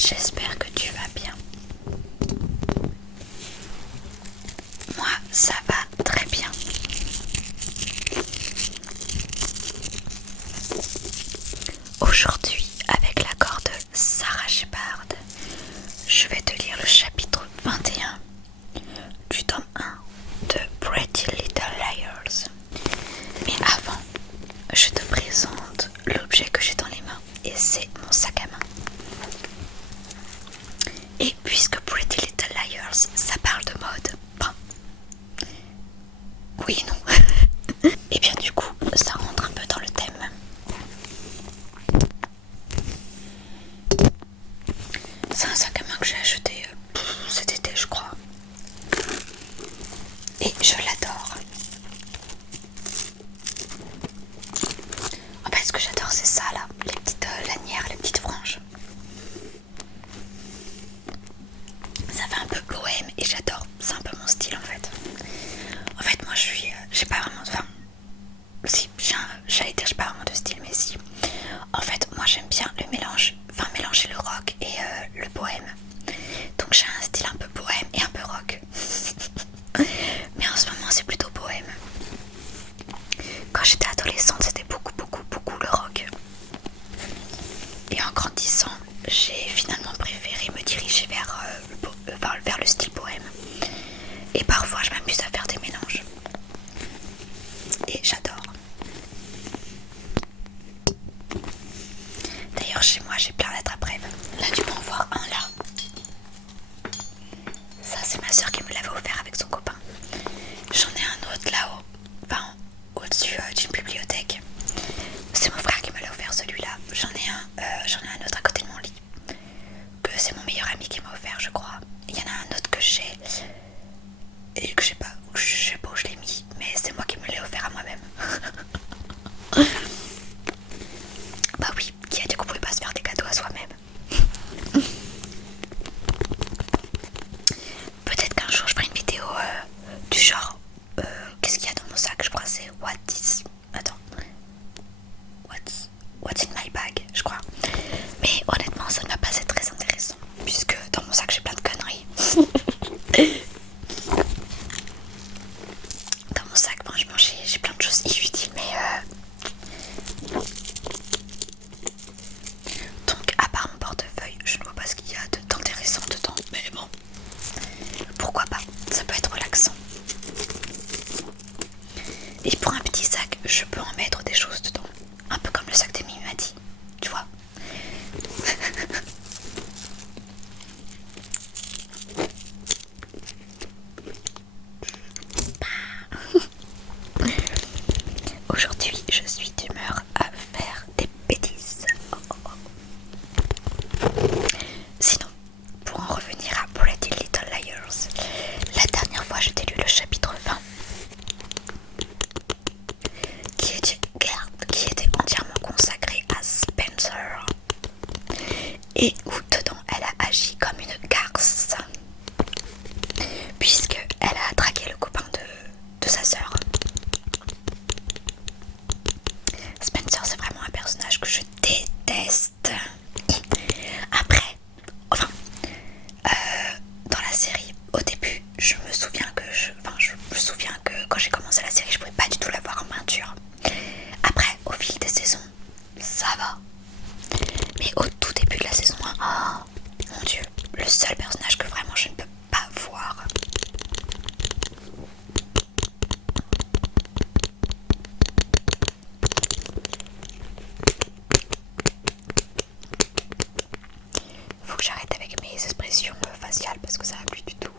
j'espère que tu vas bien. Moi, ça va très bien. Aujourd'hui, avec l'accord de Sara Shepard, je vais te lire le chapitre 21 du tome 1 de Pretty Little Liars. Mais avant, je te présente l'objet que j'ai dans les mains et c'est mon sac à main. Et puisque Pretty Little Liars, ça parle de mode, ben, oui et non. Et bien du coup, ça rentre un peu dans le thème. C'est un sac à main que j'ai acheté cet été, je crois. Et je l'adore. En fait, ce que j'adore, c'est ça là, les petites lanières, les petites franges. Ça fait un peu bohème et j'adore. C'est un peu mon style en fait. En fait, moi, j'ai pas vraiment de. Enfin, si, j'allais dire, j'ai pas vraiment de style, mais si. En fait, moi, j'aime bien le mélange. Enfin, mélanger le rock et le bohème. Donc, j'ai un style un peu bohème et un peu rock. Mais en ce moment, c'est plutôt bohème. Quand j'étais adolescente, c'était beaucoup le rock. Et en grandissant, j'ai finalement préféré me diriger vers le style bohème. Et parfois, je m'amuse à faire des mélanges. Et j'adore. D'ailleurs, chez moi, j'ai plein d'attrape-rêves. Là, tu peux en voir un là. Ça, c'est ma soeur qui me l'avait offert avec son copain. J'en ai un autre là-haut. Enfin, au-dessus d'une bibliothèque. C'est mon frère qui me l'a offert celui-là. J'en ai un autre à côté de mon lit. Que c'est mon meilleur ami qui m'a offert, je crois. Il y en a un autre que j'ai. Et que je sais pas où je l'ai mis. Mais c'est moi qui me l'ai offert à moi-même. Bah oui, qui a dit qu'on pouvait pas se faire des cadeaux à soi-même. Peut-être qu'un jour je ferai une vidéo du genre qu'est-ce qu'il y a dans mon sac. Je crois que c'est What's in my bag, je crois. Mais honnêtement, ça ne va pas être très intéressant puisque dans mon sac j'ai plein de conneries. Dans mon sac, franchement, j'ai plein de choses inutiles, mais donc à part mon portefeuille, je ne vois pas ce qu'il y a d'intéressant dedans. Mais bon, pourquoi pas, ça peut être relaxant. Et pour un petit sac, je peux en mettre des choses dedans. Un peu comme le sac de Mimi m'a dit, tu vois. Aujourd'hui, je suis d'humeur à faire des bêtises. Sinon, pour en revenir à Pretty Little Liars, la dernière fois je t'ai lu le chapitre 20 qui était entièrement consacré à Spencer et où dedans elle a agi comme une garce puisque elle a dragué le copain de sa sœur. Spencer, c'est vraiment un personnage que je déteste. Après, enfin, dans la série, au début, je me souviens que quand j'ai commencé la série, je pouvais pas du tout la voir en peinture. Après, au fil des saisons, ça va. Mais au tout début de la saison 1, oh mon dieu, le seul personnage que vraiment je ne peux pas voir. Faut que j'arrête avec mes expressions faciales parce que ça va plus du tout.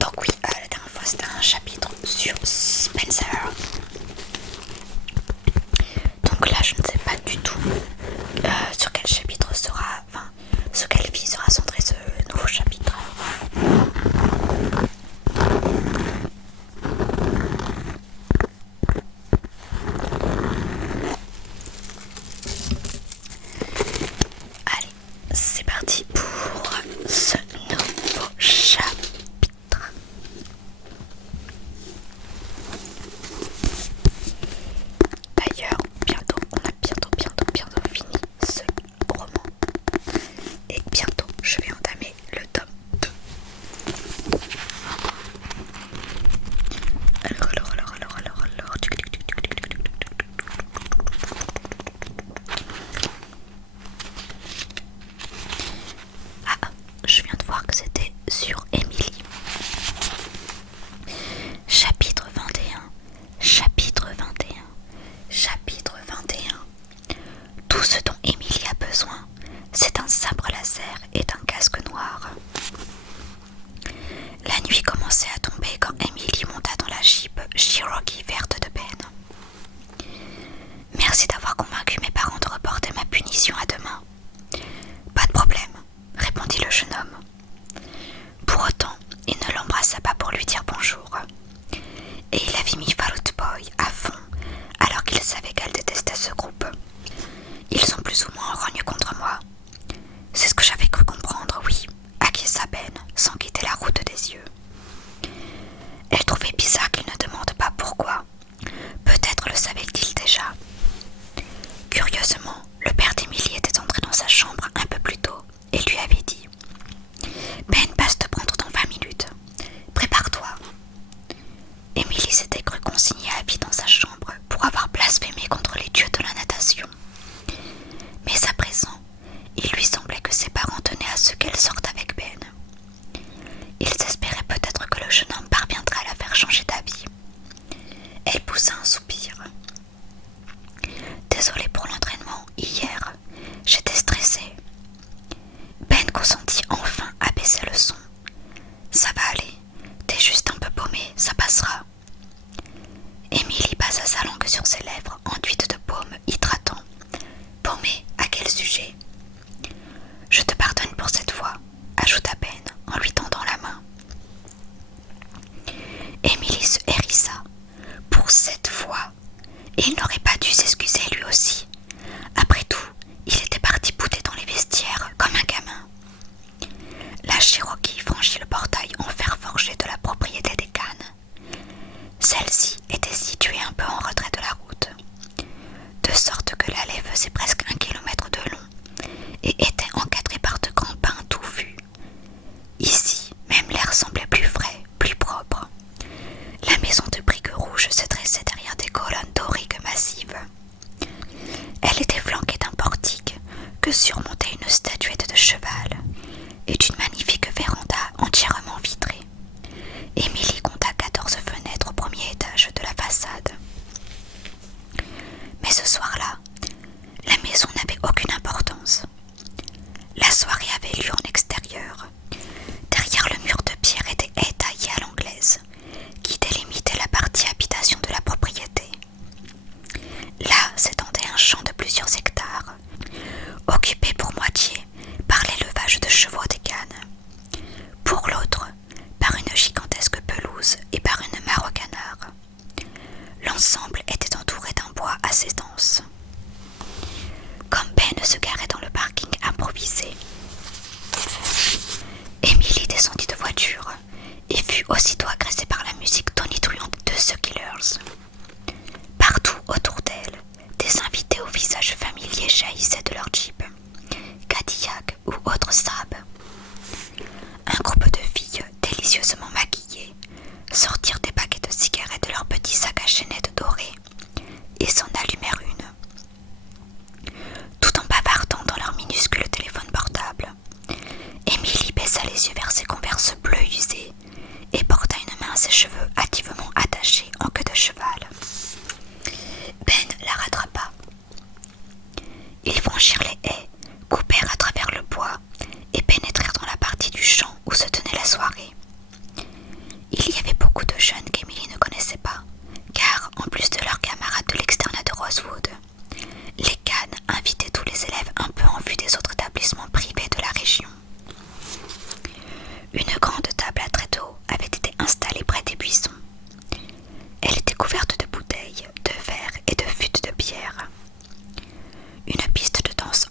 Donc oui, la dernière fois c'était un chapitre sur Spencer. Donc là je ne sais pas du tout sur quel chapitre sera, enfin sur quelle vie sera centré ce nouveau chapitre. Allez, c'est parti pour ce nouveau chapitre. qu'elle détestait ce groupe. Ils sont plus ou moins en rogne contre moi. C'est ce que j'avais cru comprendre, oui, acquiesça Ben, sans quitter la route des yeux. Elle trouvait bizarre qu'il ne demande pas pourquoi. Peut-être le savait-il déjà. Curieusement, le père d'Émilie était entré dans sa chambre un peu plus tôt et lui avait dit « Ben passe te prendre dans 20 minutes. Prépare-toi. » Émilie s'était crue consignée à vie dans sa chambre pour avoir blasphémé contre les dieux de la natation. Mais à présent, il lui semblait que ses parents tenaient à ce qu'elle sorte avec Ben. Ils espéraient peut-être que le jeune homme parviendrait à la faire changer d'avis. Elle poussa un soupir. Désolée pour l'entraînement, hier, j'étais stressée. Ben consentit enfin à baisser le son. Ça va aller, t'es juste un peu paumée, ça passera. Émilie passa sa langue sur ses lèvres enduites de baume hydratant. Paumée, à quel sujet? Je te pardonne pour cette fois, ajouta Ben en lui tendant la main. Émilie se hérissa. Pour cette fois, et il n'aurait pas dû s'excuser lui aussi. Après tout, il était parti bouder dans les vestiaires comme un gamin. La Cherokee franchit le portail en fer forgé de la propriété des Cannes. Celle-ci était située un peu en retrait de la route, de sorte que l'allée faisait presque 1 kilomètre de long et était encadrée par de grands pins touffus. Ici, même l'air semblait plus frais, plus propre. La maison de briques rouges se dressait derrière des colonnes doriques massives. Elle était flanquée d'un portique que surmontait une statuette de cheval et d'une magnifique véranda entièrement vitrée. Émilie compta 14 fenêtres au premier étage de la façade. Mais ce soir-là, la maison n'avait aucune importance. La soirée avait lieu en extérieur. Derrière le mur de pierre étaient haies taillées à l'anglaise, qui délimitaient la partie habitation de la propriété. Là s'étendait un champ de plusieurs hectares, occupé pour moitié par l'élevage de chevaux des Cannes, pour l'autre par une gigantesque pelouse et par une mare aux canards. L'ensemble était entouré d'un bois assez dense. Comme Ben se garait dans le parking improvisé, Émilie descendit de voiture et fut aussitôt agressée par la musique tonitruante de The Killers. Partout autour d'elle, des invités au visage familier jaillissaient de leur jeep, Cadillac ou autres Saab. Un groupe de filles délicieusement maquillées sortirent des paquets de cigarettes de leurs petits sacs à chaînettes dorés et s'en allumèrent une. Tout en bavardant dans leur minuscule téléphone portable, Émilie baissa les yeux vers ses converses bleues usées et porta une main à ses cheveux hâtivement attachés en queue de cheval. Ben la rattrapa. Ils franchirent les haies, coupèrent à travers le bois et pénétrèrent dans la partie du champ où se tenait la soirée. Il y avait beaucoup de jeunes qu'Émilie ne connaissait pas, car, en plus de leurs camarades de l'externat de Rosewood, les Cannes invitaient tous les élèves un peu en vue des autres établissements privés de la région. Une grande table à tréteaux avait été installée près des buissons. Elle était couverte de bouteilles, de verres et de fûts de bière. Une piste de danse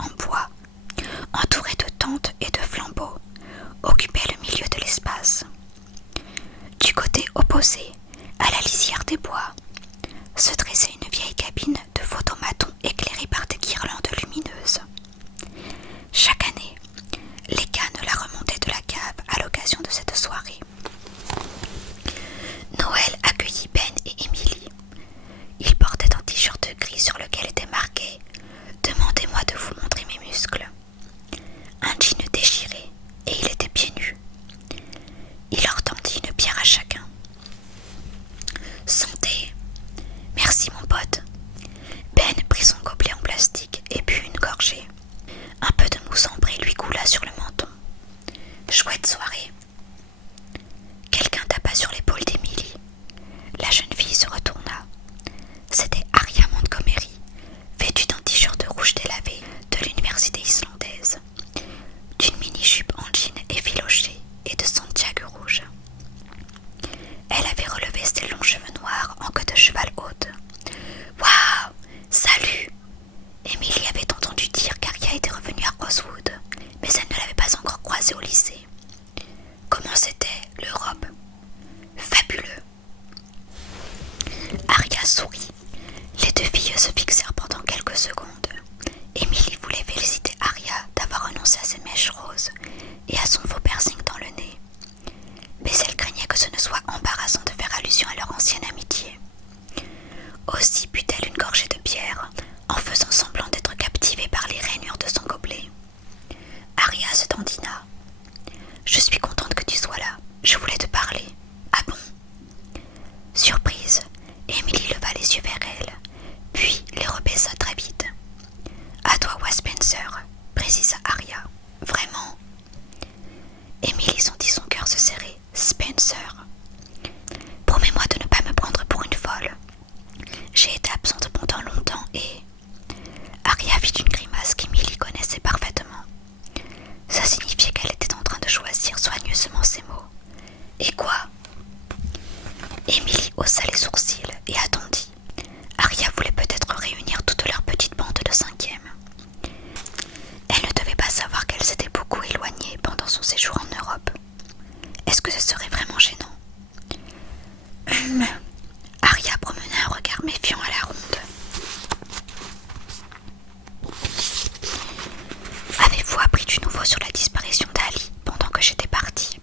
les rebaissa très vite. À toi, ouais, Spencer, précisa Arya. Vraiment? Emily sentit son cœur se serrer. Spencer. Promets-moi de ne pas me prendre pour une folle. J'ai été absente pendant longtemps et... Arya fit une grimace qu'Emily connaissait parfaitement. Ça signifiait qu'elle était en train de choisir soigneusement ses mots. Et quoi? Emily haussa les sourcils et attendit. Arya voulait peut-être réunir toute leur petite bande de 5e. Elle ne devait pas savoir qu'elle s'était beaucoup éloignée pendant son séjour en Europe. Est-ce que ce serait vraiment gênant? Arya promena un regard méfiant à la ronde. Avez-vous appris du nouveau sur la disparition d'Ali pendant que j'étais partie?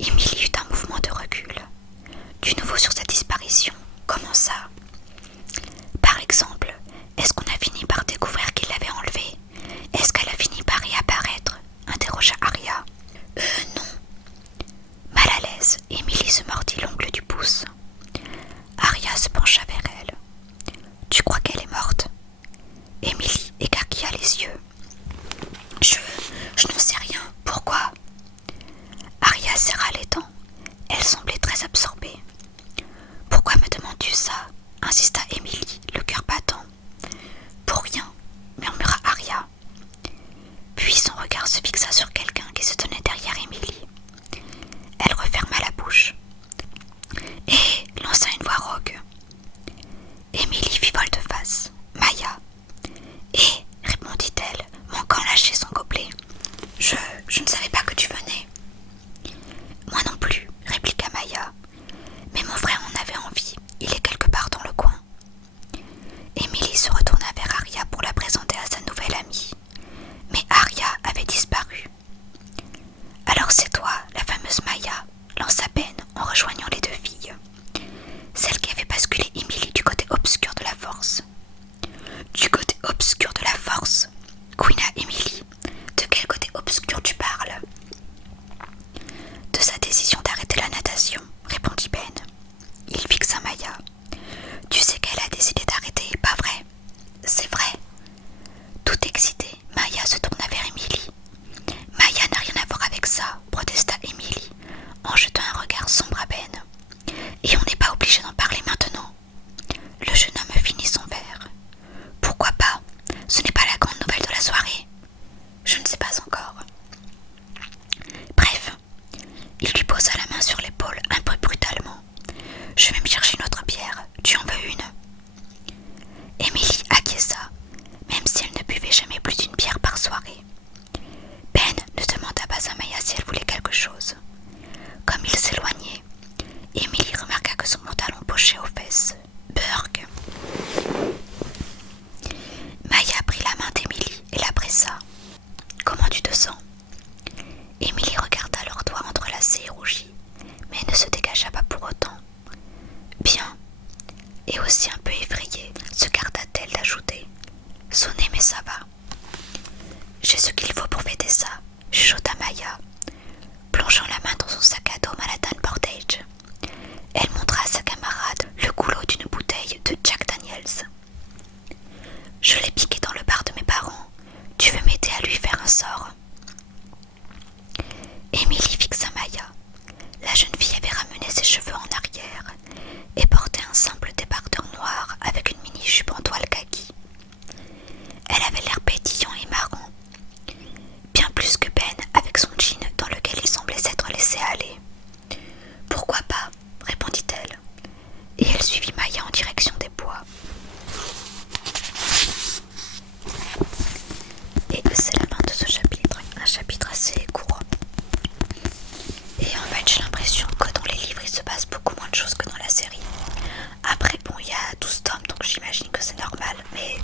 Emily eut un mouvement de recul. Du nouveau sur sa disparition? Comment ça? Par exemple, est-ce qu'on a fini par découvrir qu'il l'avait enlevée? Est-ce qu'elle a fini par réapparaître? Interrogea Arya. Non. Mal à l'aise, Emily se mordit l'ongle du pouce. Arya se pencha vers elle. Tu crois qu'elle est morte? Emily écarquilla les yeux. Je n'en sais rien. Pourquoi? Arya serra les dents. Elle semblait très absorbée. Pourquoi me demandes-tu ça? Insista Emily, le cœur battant. Pour rien, murmura Arya. Puis son regard se fixa sur quelqu'un qui se tenait derrière Emily. Elle referma la bouche. Et lança une voix rogue. Emily fit volte-face. Maya. Et, répondit-elle, manquant lâcher son gobelet. Je ne savais pas que tu venais. Moi non plus, répliqua Maya. Mais mon frère en avait envie. Il est quelque part dans le coin. Emily se retourna vers Arya pour la présenter à sa nouvelle amie. Mais Arya avait disparu. Alors c'est toi, la fameuse Maya, lança Ben en rejoignant les deux filles. Celle qui avait basculé Emily du côté obscur de la force. Du côté obscur de la force, couina Emily. De quel côté obscur tu parles? De sa décision d'arrêter la natation, répondit Ben. Il fixa Maya. Tu sais qu'elle a décidé d'arrêter, pas vrai? C'est vrai. Tout excitée, Maya se tourna vers Emily. Maya n'a rien à voir avec ça, protesta Emily, en jetant un regard sombre à Ben. Et on n'est pas obligé d'en parler maintenant. Le jeune homme finit son verre. Pourquoi pas? Ce n'est pas la grande nouvelle de la soirée. Je ne sais pas encore. Bref, il lui posa la main sur l'épaule un peu brutalement. Je vais me chercher une autre bière. Tu en veux une? Emily acquiesça, même si elle ne buvait jamais plus d'une bière par soirée. Ben ne demanda pas à Maya si elle voulait quelque chose. Comme il s'éloignait, Emily remarqua que son pantalon pochait aux fesses. Burg. Maya prit la main d'Emily et la pressa. Comment tu te sens? Emily regarda leurs doigts entrelacés et rougit, mais ne se dégagea pas pour autant. Bien. Et aussi un peu effrayée, se garda-t-elle d'ajouter. Sonnez, mais ça va. J'ai ce qu'il faut pour fêter ça, chuchota Maya, plongeant la main dans son sac à dos Manhattan Portage. Elle montra à sa camarade le goulot d'une bouteille de Jack Daniels. Je l'ai piqué dans le bar de mes parents. Tu veux m'aider à lui faire un sort? Emily fixa Maya. La jeune fille avait ramené ses cheveux en arrière et portait un simple débardeur noir avec une mini-jupe en toile kaki. Elle avait l'air pétillant et marrant, bien plus que Ben avec son jean dans lequel il semblait s'être laissé aller. Pourquoi pas? Répondit-elle, et elle suivit Maya en direction des bois. Et c'est la fin de ce chapitre, un chapitre assez court. Et en fait j'ai l'impression que dans les livres il se passe beaucoup moins de choses que dans la série. Après bon, il y a 12 tomes donc j'imagine que c'est normal, mais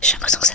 j'ai l'impression que